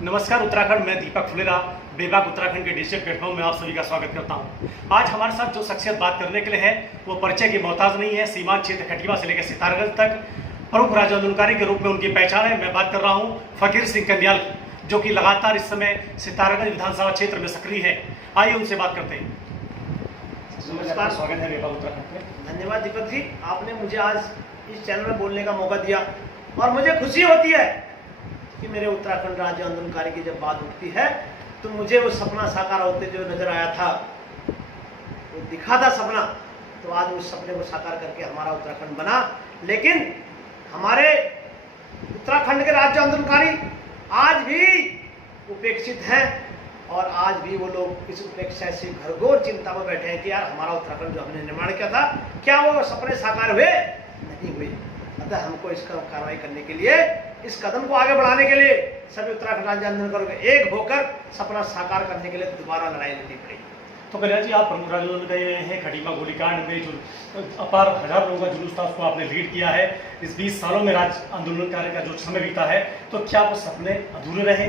नमस्कार उत्तराखंड में दीपक फुलेरा बेबाक उत्तराखंड के डिजिटल प्लेटफॉर्म में आप सभी का स्वागत करता हूं। आज हमारे साथ जो शख्सियत बात करने के लिए है वो परिचय की मोहताज नहीं है। सीमांत क्षेत्र खटीमा से लेकर सितारगंज तक प्रमुख राज्य आंदोलनकारी के रूप में उनकी पहचान है। मैं बात कर रहा हूं फकीर सिंह कन्याल की, जो कि लगातार इस समय सितारगंज विधानसभा क्षेत्र में सक्रिय है। आइए उनसे बात करते हैं। नमस्कार, स्वागत है बेबाक उत्तराखंड में। धन्यवाद दीपक जी, आपने मुझे आज इस चैनल में बोलने का मौका दिया और मुझे खुशी होती है कि मेरे उत्तराखंड राज्य आंदोलनकारी की जब बात उठती है तो मुझे वो सपना साकार होते जो नजर आया था, वो दिखा था सपना, तो आज उस सपने को साकार करके हमारा उत्तराखंड बना। लेकिन हमारे उत्तराखंड के राज्य आंदोलनकारी आज भी उपेक्षित हैं और आज भी वो लोग इस उपेक्षा से घरघोर चिंता में बैठे हैं कि यार हमारा उत्तराखंड जो हमने निर्माण किया था, क्या वो सपने साकार हुए? नहीं हुए। अतः हमको इसका कार्रवाई करने के लिए, इस कदम को आगे बढ़ाने के लिए सभी उत्तराखंड राज्य आंदोलन एक होकर सपना साकार करने के लिए दोबारा लड़ाई लड़नी पड़ेगी। तो कन्या जी, आप प्रमुख राज्य आंदोलन हैं। खटीमा गोलीकांड में जो अपार हजार लोगों का जुलूस था उसको आपने लीड किया है। इस 20 सालों में राज्य आंदोलनकारी का जो समय बीता है, तो क्या वो सपने अधूरे रहे?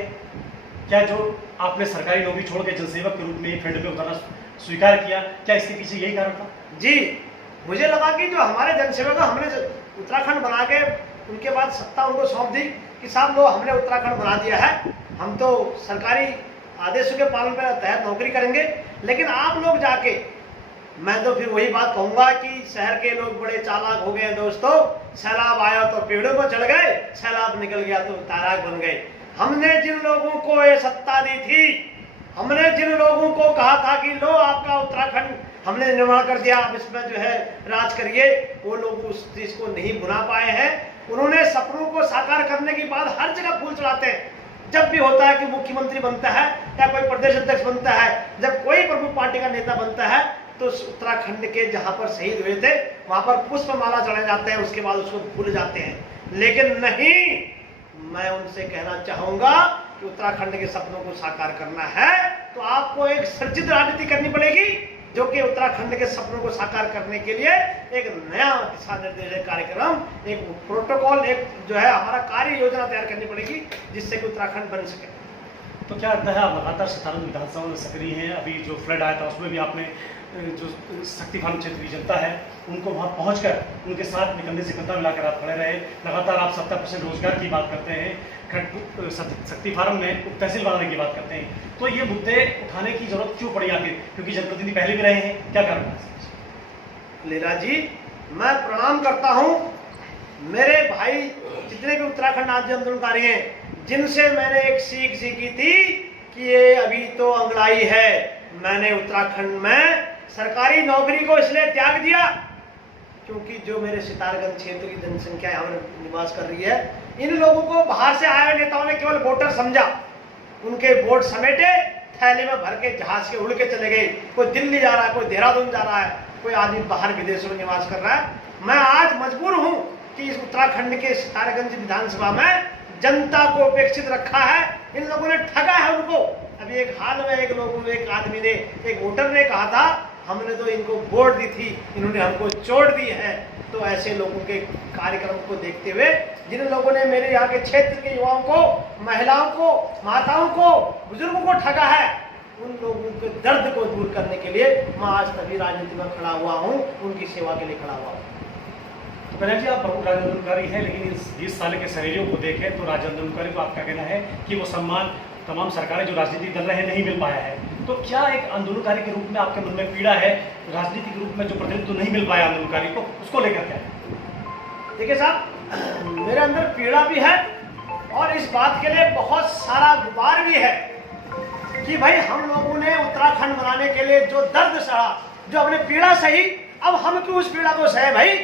क्या जो आपने सरकारी नौकरी छोड़ के जनसेवक के रूप में ये फील्ड में उतरना स्वीकार किया, क्या इसके पीछे यही कारण था? जी, मुझे लगा कि जो हमारे जनसेवक हमने उत्तराखंड बना के उनके बाद सत्ता उनको सौंप दी कि साहब लो हमने उत्तराखंड बना दिया है, हम तो सरकारी आदेशों के पालन के तहत नौकरी करेंगे। लेकिन आप लोग जाके, मैं तो फिर वही बात कहूंगा कि शहर के लोग बड़े चालाक हो गए दोस्तों। सैलाब आया तो पेड़ों पर चढ़ गए, सैलाब निकल गया तो ताराक बन गए। हमने जिन लोगों को ये सत्ता दी थी, हमने जिन लोगों को कहा था कि लो आपका उत्तराखंड हमने निर्माण कर दिया, आप इसमें जो है राज करिए, वो लोग उस चीज को नहीं बुला पाए हैं। उन्होंने सपनों को साकार करने के बाद हर जगह फूल चढ़ाते हैं। जब भी होता है कि मुख्यमंत्री बनता है या कोई प्रदेश अध्यक्ष बनता है, जब कोई प्रमुख पार्टी का नेता बनता है, तो उत्तराखंड के जहां पर शहीद हुए थे वहां पर पुष्पमाला चढ़ाए जाते हैं, उसके बाद उसको भूल जाते हैं। लेकिन नहीं, मैं उनसे कहना चाहूंगा कि उत्तराखंड के सपनों को साकार करना है तो आपको एक सृजित राजनीति करनी पड़ेगी, जो कि उत्तराखंड के सपनों को साकार करने के लिए एक नया दिशा निर्देश कार्यक्रम, एक प्रोटोकॉल, एक जो है हमारा कार्य योजना तैयार करनी पड़ेगी, जिससे कि उत्तराखंड बन सके। तो क्या लगता है, आप लगातार सितारगंज विधानसभा में सक्रिय हैं। अभी जो फ्लड आया था उसमें भी आपने जो शक्ति फार्म क्षेत्र की जनता है उनको वहाँ पहुँचकर उनके साथ निकलने से कंधा मिलाकर आप खड़े रहे। लगातार आप 70% रोजगार की बात करते हैं, शक्ति फार्म में उप तहसील बनाने की बात करते हैं। तो ये मुद्दे उठाने की जरूरत क्यों पड़ी आखिर? क्योंकि जनप्रतिनिधि पहले भी रहे हैं, क्या कारण है? लीला जी, मैं प्रणाम करता हूँ मेरे भाई जितने भी उत्तराखंड राज्य आंदोलनकारी हैं, जिनसे मैंने एक सीख सीखी थी कि ये अभी तो अंगड़ाई है। मैंने उत्तराखंड में सरकारी नौकरी को इसलिए त्याग दिया क्योंकि जो मेरे सितारगंज क्षेत्र की जनसंख्या यहाँ निवास कर रही है, इन लोगों को बाहर से आए हुए नेताओं ने केवल वोटर समझा। उनके वोट समेटे थैले में भर के जहाज के उड़ के चले गए। कोई दिल्ली जा रहा है, कोई देहरादून जा रहा है, कोई आदमी बाहर विदेशों में निवास कर रहा है। मैं आज मजबूर हूँ कि इस उत्तराखंड के सितारगंज विधानसभा में जनता को उपेक्षित रखा है। इन लोगों ने ठगा है उनको। अभी एक हाल में एक आदमी ने, एक वोटर ने कहा था हमने तो इनको वोट दी थी, इन्होंने हमको छोड़ दी है। तो ऐसे लोगों के कार्यक्रम को देखते हुए, जिन लोगों ने मेरे यहाँ के क्षेत्र के युवाओं को, महिलाओं को, माताओं को, बुजुर्गों को ठगा है, उन लोगों के दर्द को दूर करने के लिए मैं आज तभी राजनीति में खड़ा हुआ हूँ, उनकी सेवा के लिए खड़ा हुआ हूँ। तो कन्या जी, आप प्रमुख राज्य आंदोलनकारी हैं, लेकिन इस 20 साल के सैलरियों को देखें तो राज्य आंदोलनकारी को आपका कहना है कि वो सम्मान तमाम सरकारें जो राजनीतिक दल रहे नहीं मिल पाया है। तो क्या एक आंदोलनकारी के रूप में आपके मन में पीड़ा है? राजनीतिक रूप में जो प्रतिनिधित्व नहीं मिल पाया आंदोलनकारी को, उसको लेकर क्या है? देखिए साहब, मेरे अंदर पीड़ा भी है और इस बात के लिए बहुत सारा गुबार भी है कि भाई हम लोगों ने उत्तराखंड बनाने के लिए जो दर्द सहा, जो अपने पीड़ा सही, अब हम क्यों उस पीड़ा को सहे? भाई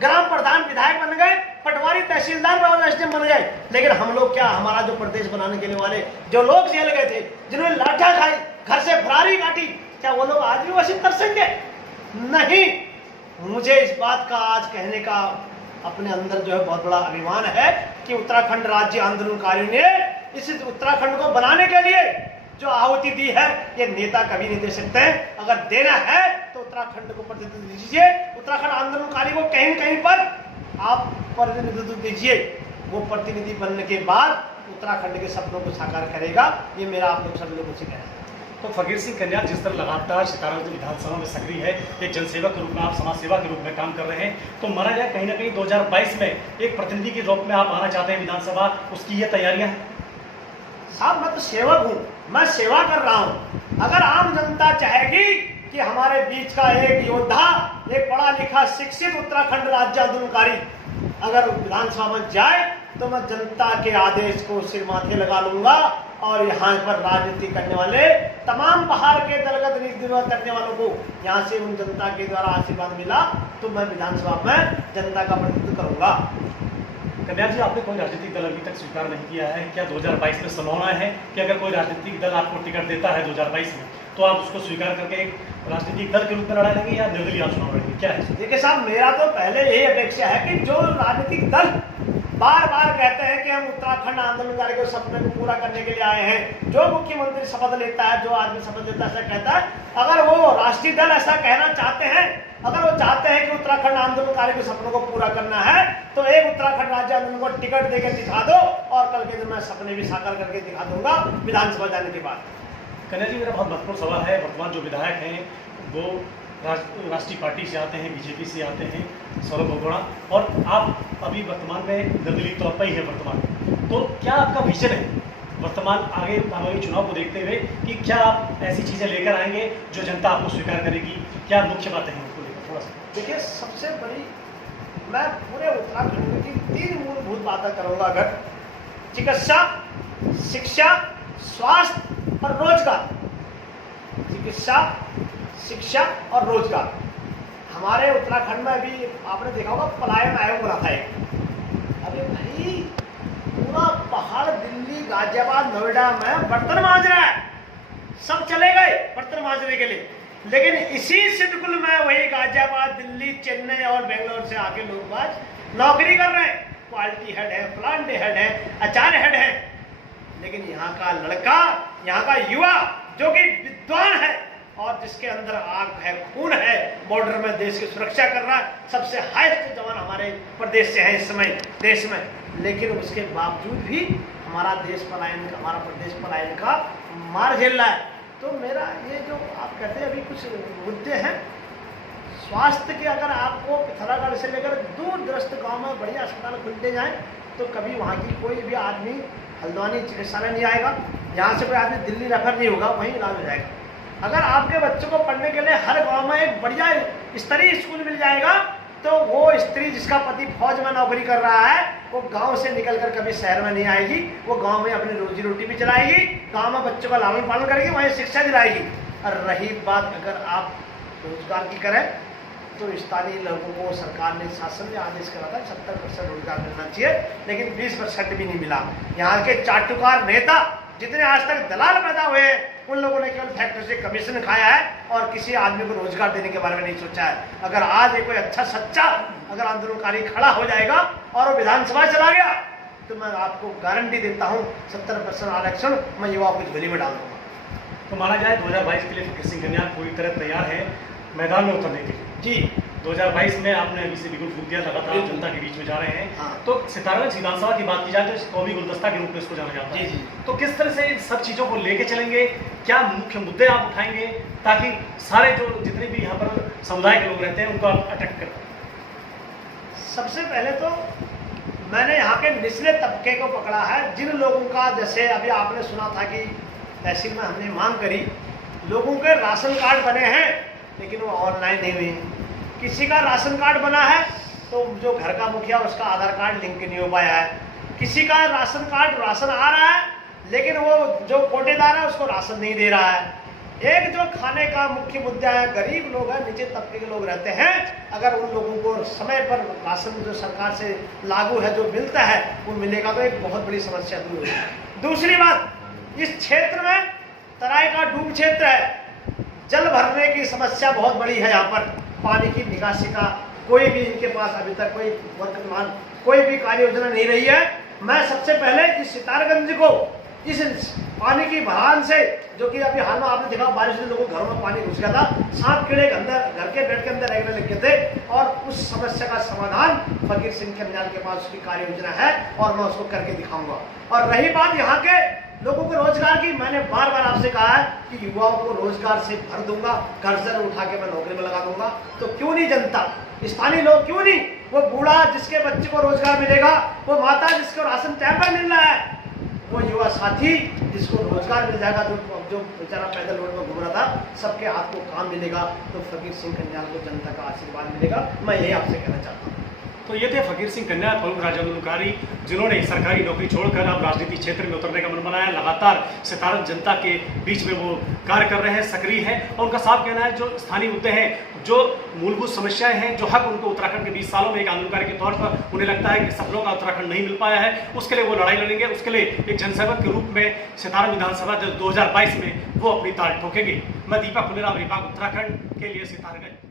ग्राम प्रधान विधायक बन गए, पटवारी तहसीलदार और एसडीएम बन गए, लेकिन हम लोग क्या, हमारा जो प्रदेश बनाने के लिए वाले जो लोग जेल गए थे, जिन्होंने लाठा खाई, घर से फरारी काटी, क्या वो लोग आज भी वैसे तरसेंगे? नहीं। मुझे इस बात का आज कहने का अपने अंदर जो है बहुत बड़ा अभिमान है कि उत्तराखंड राज्य आंदोलनकारियों ने इस उत्तराखंड को बनाने के लिए जो आहुति दी है, ये नेता कभी नहीं दे सकते हैं। अगर देना है तो उत्तराखंड को प्रतिनिधित्व दीजिए, उत्तराखंड आंदोलनकारी को कहीं न कहीं पर आप प्रतिनिधित्व दीजिए। वो प्रतिनिधि बनने के बाद उत्तराखंड के सपनों को साकार करेगा। ये मेरा आप लोग सब लोगों से कहना है। तो फकीर सिंह कन्याल जिस तरह लगातार सितारगंज विधानसभा में सक्रिय है, एक जनसेवक के रूप में आप समाज सेवा के रूप में काम कर रहे हैं, तो माना जाए कहीं ना कहीं 2022 में एक प्रतिनिधि के रूप में आप आना चाहते हैं विधानसभा, उसकी ये तैयारियां हैं? साहब मैं तो सेवक हूँ, मैं सेवा कर रहा हूँ। अगर आम जनता चाहेगी कि हमारे बीच का एक योद्धा, एक पढ़ा लिखा शिक्षित उत्तराखंड राज्य आंदोलनकारी अगर विधानसभा में जाए, तो मैं जनता के आदेश को सिर माथे लगा लूंगा और यहाँ पर राजनीति करने वाले तमाम बाहर के दलगत नीति करने वालों को यहाँ से उन जनता के द्वारा आशीर्वाद मिला तो मैं विधानसभा में जनता का प्रतिनिधित्व करूंगा। कन्याल जी, आपने कोई राजनीतिक दल अभी तक स्वीकार नहीं किया है, क्या 2022 में संभावना है कि अगर कोई राजनीतिक दल आपको टिकट देता है 2022 में, तो आप उसको स्वीकार करके एक राजनीतिक दल के रूप में लड़ाई लेंगे या निर्दलीय आप चुनाव लड़ेंगे, क्या है? देखिए साहब, मेरा तो पहले यही अपेक्षा है कि जो राजनीतिक दल बार बार कहते हैं कि हम उत्तराखंड आंदोलनकारी के सपने को पूरा करने के लिए आए हैं, जो मुख्यमंत्री शपथ लेता है, जो आदमी शपथ लेता है ऐसा कहता है, अगर वो राष्ट्रीय दल ऐसा कहना चाहते हैं, अगर वो चाहते हैं कि उत्तराखंड आंदोलनकारी के सपनों को पूरा करना है, तो एक उत्तराखंड राज्य आंदोलन को टिकट देकर दिखा दो और कल के दिन मैं सपने भी साकार करके दिखा दूंगा विधानसभा जाने के बाद। कन्या जी, मेरा बहुत महत्वपूर्ण सवाल है, वर्तमान जो विधायक हैं वो राष्ट्रीय पार्टी से आते हैं, बीजेपी से आते हैं, सौरभ बोगोड़ा, और आप अभी वर्तमान में निर्दलीय तौर पर ही है वर्तमान में, तो क्या आपका विजन है वर्तमान आगे आगामी चुनाव को देखते हुए कि क्या आप ऐसी चीज़ें लेकर आएंगे जो जनता आपको स्वीकार करेगी? क्या मुख्य बातें हैं उसको लेकर थोड़ा सा? देखिए, सबसे बड़ी मैं पूरे उत्तराखंड की 3 मूलभूत बातें करूंगा। अगर चिकित्सा, शिक्षा, स्वास्थ्य और रोजगार, चिकित्सा, शिक्षा और रोजगार। हमारे उत्तराखंड में अभी आपने देखा होगा पलायन आयोग बना था एक। अभी भाई पूरा पहाड़ दिल्ली, गाजियाबाद, नोएडा में बर्तन मांज रहा है, सब चले गए बर्तन मांजने के लिए, लेकिन इसी सिडकुल में वही गाजियाबाद, दिल्ली, चेन्नई और बेंगलोर से आके लोग बाज नौकरी कर रहे हैं। क्वालिटी हेड है, प्लांट हेड है, आचार्य हेड है, लेकिन यहाँ का लड़का, यहाँ का युवा जो कि विद्वान है और जिसके अंदर आग है, खून है, बॉर्डर में देश की सुरक्षा कर रहा है, सबसे हाईएस्ट जवान हमारे प्रदेश से है इस समय देश में, लेकिन उसके बावजूद भी हमारा देश पलायन का, हमारा प्रदेश पलायन का मार झेल रहा है। तो मेरा ये जो आप कहते हैं अभी कुछ मुद्दे हैं स्वास्थ्य के, अगर आपको पिथौरागढ़ से लेकर दूर दराज गाँव में बढ़िया अस्पताल खुलते जाएं तो कभी वहाँ की कोई भी आदमी हल्द्वानी चिकित्सालय नहीं आएगा, यहाँ से कोई आदमी दिल्ली रेफर नहीं होगा, वहीं इलाज हो जाएगा। अगर आपके बच्चों को पढ़ने के लिए हर गांव में एक बढ़िया स्तरीय स्कूल मिल जाएगा, तो वो स्त्री जिसका पति फौज में नौकरी कर रहा है, वो गांव से निकलकर कभी शहर में नहीं आएगी, वो गांव में अपनी रोजी रोटी भी चलाएगी, गांव में बच्चों का लालन पालन करेगी, वहीं शिक्षा दिलाएगी। और रही बात अगर आप रोजगार की करें, तो स्थानीय लोगों को सरकार ने शासन में आदेश करा था 70% रोजगार मिलना चाहिए, लेकिन 20% भी नहीं मिला। यहाँ के चाटुकार नेता जितने आज तक दलाल पैदा हुए हैं, उन लोगों ने केवल फैक्ट्री से कमीशन खाया है और किसी आदमी को रोजगार देने के बारे में नहीं सोचा है। अगर आज कोई अच्छा सच्चा अगर आंदोलनकारी खड़ा हो जाएगा और वो विधानसभा चला गया, तो मैं आपको गारंटी देता हूँ 70% आरक्षण मैं युवाओं की झोली में डाल दूंगा। तो माना जाए 2022 के लिए फकीर सिंह कन्याल पूरी तरह तैयार है मैदान में उतरने के लिए? जी, 2022 में आपने अभी से बिल्कुल फूक दिया, लगातार जनता के बीच में जा रहे हैं। हाँ। तो सितारगंज विधानसभा की बात की जाए तो कौमी गुलदस्ता के रूप में इसको जाना जाता है। जी। तो किस तरह से इन सब चीज़ों को लेके चलेंगे, क्या मुख्य मुद्दे आप उठाएंगे ताकि सारे जो जितने भी यहाँ पर समुदाय के लोग रहते हैं उनको आप अटैक कर? सबसे पहले तो मैंने यहाँ के निचले तबके को पकड़ा है, जिन लोगों का, जैसे अभी आपने सुना था कि तहसील में हमने मांग करी, लोगों के राशन कार्ड बने हैं लेकिन वो ऑनलाइन नहीं हुए। किसी का राशन कार्ड बना है तो जो घर का मुखिया उसका आधार कार्ड लिंक नहीं हो पाया है, किसी का राशन कार्ड राशन आ रहा है लेकिन वो जो कोटेदार है उसको राशन नहीं दे रहा है। एक जो खाने का मुख्य मुद्दा है, गरीब लोग हैं, नीचे तबके के लोग रहते हैं, अगर उन लोगों को समय पर राशन जो सरकार से लागू है जो मिलता है वो मिलेगा तो एक बहुत बड़ी समस्या दूर होगी। दूसरी बात, इस क्षेत्र में तराई का डूब क्षेत्र है, जल भरने की समस्या बहुत बड़ी है। यहाँ पर पानी की निकासी का कोई भी इनके पास अभी तक कोई भी कार्य योजना नहीं रही है। मैं सबसे पहले इस सितारगंज को इस पानी की भरान से, जो कि अभी हाल में आपने देखा बारिश में लोगों घरों में पानी घुस गया था, सांप कीड़े घर के बेड के अंदर रहने लग गए थे, और उस समस्या का समाधान फकीर सिंह कन्याल के पास उसकी कार्य योजना है और मैं उसको करके दिखाऊंगा। और रही बात यहाँ के लोगों को रोजगार की, मैंने बार बार आपसे कहा है कि युवाओं को रोजगार से भर दूंगा, कर्ज उठा के मैं नौकरी में लगा दूंगा। तो क्यों नहीं जनता, स्थानीय लोग क्यों नहीं, वो बूढ़ा जिसके बच्चे को रोजगार मिलेगा, वो माता जिसको राशन टाइम पर मिल रहा है, वो युवा साथी जिसको रोजगार मिल जाएगा, जो बेचारा पैदल रोड में घूम रहा था, सबके हाथ को काम मिलेगा, तो फकीर सिंह कन्याल को जनता का आशीर्वाद मिलेगा। मैं यही आपसे कहना चाहता हूँ। तो ये थे फकीर सिंह कन्याल, प्रमुख राज्य आंदोलनकारी, जिन्होंने सरकारी नौकरी छोड़कर अब राजनीतिक क्षेत्र में उतरने का मन बनाया। लगातार सितारगंज जनता के बीच में वो कार्य कर रहे हैं, सक्रिय हैं, और उनका साफ कहना है जो स्थानीय मुद्दे हैं, जो मूलभूत समस्याएं हैं, जो हक उनको उत्तराखंड के 20 सालों में एक आंदोलनकारी के तौर पर उन्हें लगता है कि सपनों का उत्तराखंड नहीं मिल पाया है, उसके लिए वो लड़ाई लड़ेंगे। उसके लिए एक जनसेवक के रूप में सितारगंज विधानसभा 2022 में वो अपनी ताल ठोकेंगे। मैं दीपक फुलेरा, विभाग उत्तराखंड के लिए सितारगंज।